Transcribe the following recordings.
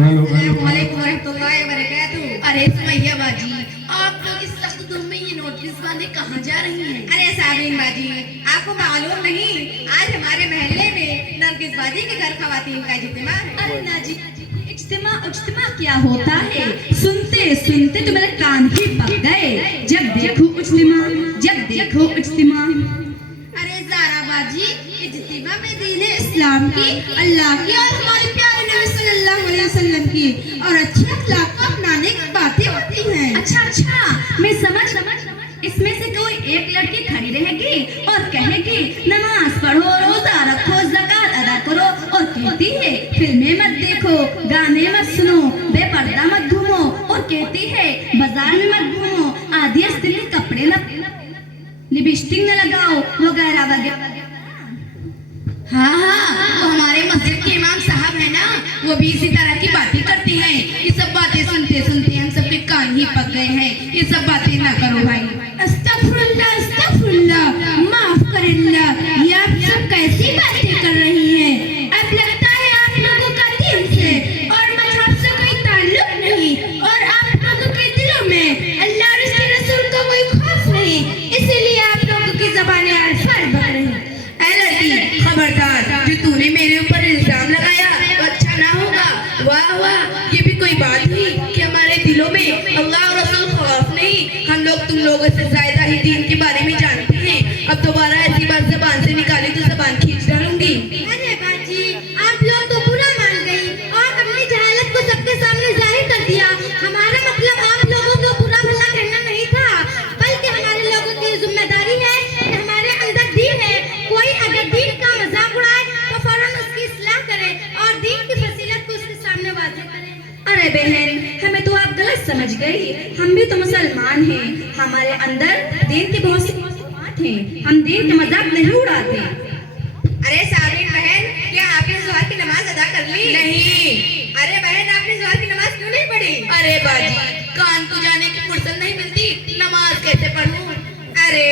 Hello वालेकुम रहमतुल्लाहि व बरकातुहू। अरे सुमैया बाजी, आप लोग इस सख्त धूप में ये नोटिस बांधे कहाँ जा रही हैं? अरे साबिन बाजी, आपको मालूम नहीं, आज हमारे महल्ले में नरगिस बाजी के घर खवातीन का इज्तिमा है। अरे नाजी, इज्तिमा इज्तिमा क्या होता है? सुनते सुनते तो मेरे कान ही पक गए। जब देखो इज्तिमा, जब देखो इज्तिमा। अरे ज़ारा बाजी, इज्तिमा में दीन इस्लाम की, अल्लाह की और हमारे प्यारे नबी सल्लल्लाहु अलैहि वसल्लम की और अच्छे अखलाक को अपनाने की बातें होती हैं। अच्छा अच्छा, मैं समझ इसमें से कोई एक लड़की खड़ी रहेगी और कहेगी नमाज पढ़ो, रोजा रखो, ज़कात अदा करो, और कहती है फिल्में मत देखो, गाने मत सुनो, बेपर्दा मत घूमो, और कहती है बाजार में मत घूमो, आधी अस्तर के कपड़े न, लिपस्टिक न लगाओ, वगैरह वगैरह। हाँ हाँ, वो हमारे मस्जिद के इमाम साहब है ना, वो भी इसी तरह की बातें करती हैं। ये सब बातें सुनते सुनते हम सबके कान ही पक गए हैं। ये सब बातें ना करो भाई। अस्तगफुरुल्लाह, अस्तगफुरुल्लाह, माफ करेल्लाह, ये आप सब कैसी बातें कर रही हैं? अब लगता है आप लोगों का दीन से और मजहब से कोई ताल्लुक नहीं, और आप लोगों के दिलों में अल्लाह और उसके रसूल का कोई खौफ नहीं, इसीलिए आप लोगों की ज़बानें अल्फाज बक रही हैं। खबरदार, जो तूने मेरे ऊपर इल्जाम लगाया वो अच्छा ना होगा। वाह वाह, ये भी कोई बात हुई कि हमारे दिलों में अल्लाह और रसूल खौफ नहीं। हम लोग तुम लोगों से ज्यादा ही दीन के बारे में जानते हैं। अब दोबारा ऐसी बात जबान से निकाली तो जबान खींच डालूंगी। अरे बाजी, आप लोग तो बुरा मान गई और अपनी जहालत को सबके सामने जाहिर कर दिया। हमारा मतलब आप लोगों को बुरा भला कहना नहीं था, बल्कि हमारे लोगों की जिम्मेदारी है कि हमारे अंदर दीन है। कोई अगर दीन का मजाक उड़ाए तो फौरन उसकी इस्लाह करे और दीन की फजीलत को उसके सामने वाज़ेह करे। अरे बहन, हमें तो आप गलत समझ गई। हम भी तो मुसलमान हैं, हमारे अंदर दीन के बहुत से बात हैं। हम दीन के मजाक नहीं उड़ाते। अरे साबिन बहन, क्या आपने ज़ोहर की नमाज अदा कर ली? नहीं। अरे बहन, आपने ज़ोहर की नमाज क्यों नहीं पढ़ी? अरे बाजी, कान को जाने की फुर्सत नहीं मिलती, नमाज कैसे पढ़ूं? अरे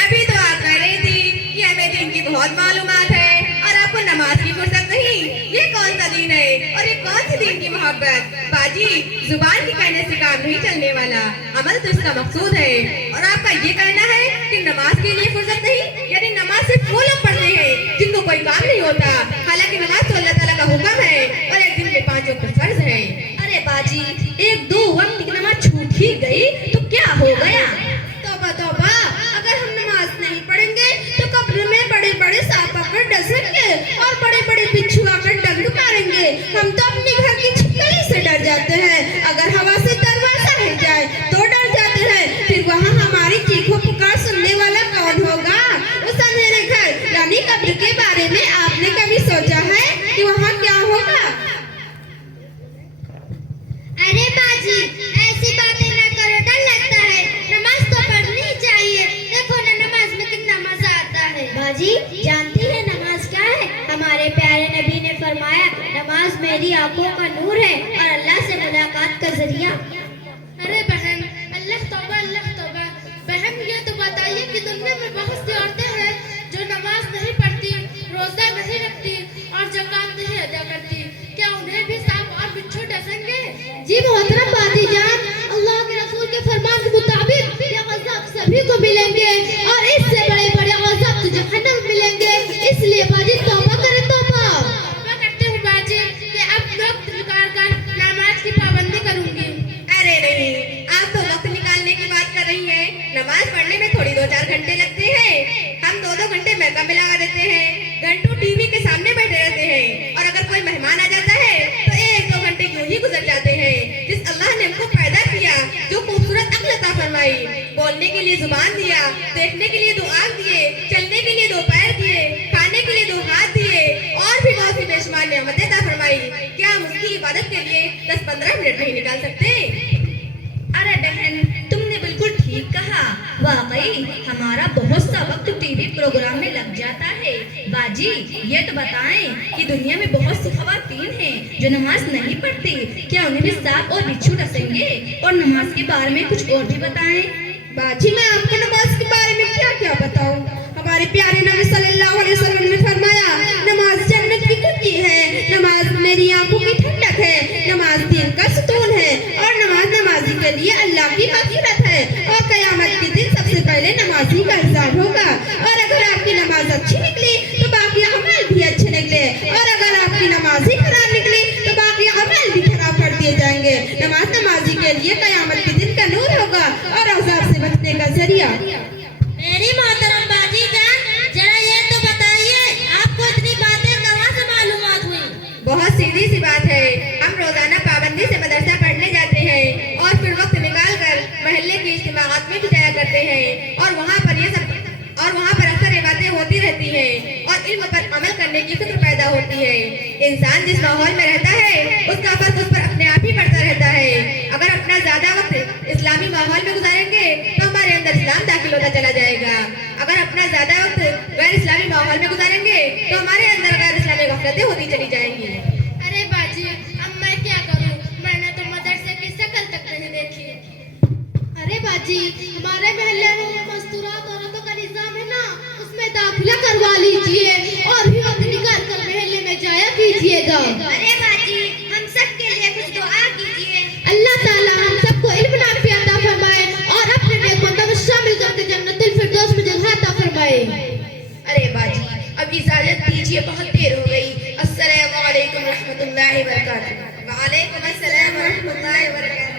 अभी तो आप कह रही थी कि हमें दीन की बहुत मालूमात है और आपको नमाज की फुर्सत नहीं। ये कौन सा दीन है और ये कौन सी दीन की मोहब्बत? बाजी, जुबान के कहने से काम नहीं चलने वाला, अमल तो इसका मकसूद है। और आपका ये कहना है कि नमाज के लिए फुर्सत नहीं, यानी नमाज सिर्फ वो लोग पढ़ते हैं जिनको कोई काम नहीं होता। हालांकि नमाज तो अल्लाह ताला का हुक्म है और एक दिन में 5 वक्त फर्ज है। अरे बाजी, एक दो वक्त की नमाज छूट ही गई तो क्या हो गया? तौबा तौबा, अगर हम नमाज नहीं पढ़ेंगे तो कब्र में बड़े बड़े सांप आकर डसेंगे और बड़े बड़े बिच्छू आकर डंक मारेंगे। हम तो अपने घर की छिपकली से डर जाते हैं, अगर हवा से दरवाजा हिल जाए तो डर जाते हैं। फिर वहाँ हमारी चीखों पुकार सुनने वाला कौन होगा? उस अंधेरे घर यानी कब्र के बारे में आपने कभी सोचा है कि वहाँ क्या होगा? अरे बाजी, ऐसी बातें ना करो, डर लगता है। नमाज तो पढ़नी चाहिए, देखो ना नमाज में कितना मजा आता है। बाजी, जानती है नमाज क्या है? हमारे प्यारे नबी ने फरमाया, नमाज मेरी आंखों का नूर है और अल्लाह से मुलाकात का जरिया। अरे बहन, अल्लाह तौबा, अल्लाह तौबा। बहन, ये तो बताइए कि दुनिया में बहुत सी औरतें हैं जो नमाज नहीं पढ़ती, रोजा नहीं रखती और ज़कात नहीं अदा करती। क्या उन्हें भी सांप और बिच्छू डसेंगे? जी मोहतरम बाजीजान, अल्लाह के रसूल के फरमान के मुताबिक ये अज़ाब सभी को मिलेंगे और इससे बड़े बड़े अज़ाब तो जहन्नम में मिलेंगे। इसलिए बाजी तौबा करें, तौबा। तौबा करते हुए बाजी कि अब वक्त निकाल कर नमाज की पाबंदी करूंगी। अरे नहीं, आप तो वक्त निकालने की बात कर रही हैं। नमाज पढ़ने में थोड़ी 2-4 घंटे लगते हैं। हम 2-2 घंटे मेकअप में लगा देते हैं, घंटों टीवी के सामने बैठे रहते हैं, और अगर कोई मेहमान आ जाता है तो 1-2 घंटे यूं ही गुजर जाते हैं। जिस अल्लाह ने हमको पैदा किया, जो खूबसूरत अक्ल अता फरमाई, बोलने के लिए जुबान दिया, देखने के लिए 2 आँख दिए, चलने के लिए 2 पैर दिए, खाने के लिए 2 हाथ दिए, और भी बहुत सी बेशुमार नेमतें अता फरमाई, क्या हम उसकी इबादत के लिए 10-15 मिनट नहीं निकाल सकते? अरे बहन, तुमने बिल्कुल ठीक कहा। वाकई हमारा बहुत सा वक्त टीवी प्रोग्राम में लग जाता है। बाजी, ये तो बताएं कि दुनिया में बहुत सी खवातीन हैं जो नमाज नहीं पढ़ती, क्या उन्हें भी सांप और बिच्छू डसेंगे? और नमाज के बारे में कुछ और भी बताएं। बाजी, मैं आपको नमाज के बारे में क्या क्या बताऊं? हमारे प्यारे नबी सल्लल्लाहु अलैहि वसल्लम ने फरमाया, नमाज जन्नत की कुंजी है, नमाज मेरी आंखों की ठंडक है, नमाज सुकून है और नमाजी के लिए अल्लाह की मग़फ़िरत है और क़यामत के दिन सबसे पहले नमाजी का हिसाब होगा। और अगर आपकी नमाज अच्छी निकली तो बाकी अमल भी अच्छे निकले, और अगर आपकी नमाज ही खराब निकली तो बाकी अमल भी खराब कर दिए जाएंगे। नमाजी के लिए क़यामत के दिन का नूर होगा और अज़ाब से बचने का जरिया। मेरी मोहतरम बाजी जान, जरा ये तो बताइए आपको इतनी बातें कहाँ से मालूमात हुई? बहुत सीधी सी बात है, हम रोजाना पाबंदी से मदरसा पढ़ने जाते हैं और फिर वक्त निकाल कर महल्ले के इज्तिमाआत में भी जाया करते हैं और वहाँ पर अक्सर ये बातें होती रहती हैं और इल्म पर अमल करने की फिक्र पैदा होती है। इंसान जिस माहौल में रहता है उसका फर्क उस पर अपने आप ही पड़ता रहता है। अगर अपना ज्यादा वक्त इस्लामी माहौल में गुजारेंगे तो हमारे अंदर इस्लाम दाखिल होता चला जाएगा। अगर अपना ज्यादा वक्त गैर इस्लामी माहौल में गुजारेंगे तो हमारे अंदर गैर इस्लामी गफलतें होती चली जाएंगी। अरे बाजी, अब मैं क्या करूं? मैंने तो मदरसे की शक्ल तक नहीं देखी। अरे बाजी, हमारे महल्ले में मस्तूरात औरतों का निजाम है ना, उसमें दाखिला करवा लीजिए और भी वक्त निकाल कर महल्ले में जाया कीजिएगा। अरे बाजी, हम सब के लिए कुछ दुआ कीजिए। अल्लाह ताला हम सबको इल्म नाफी अता फरमाए और अपने नेक बंदों में शामिल करके जन्नतुल फिरदौस में जगह अता फरमाए। अरे बाजी, अब इजाजत दीजिए, बहुत देर हो गई। अस्सलामु अलैकुम रहमतुल्लाहि व बरकातहू। वालेकुम अस्सलाम व रहमतुल्लाहि व बरकातहू।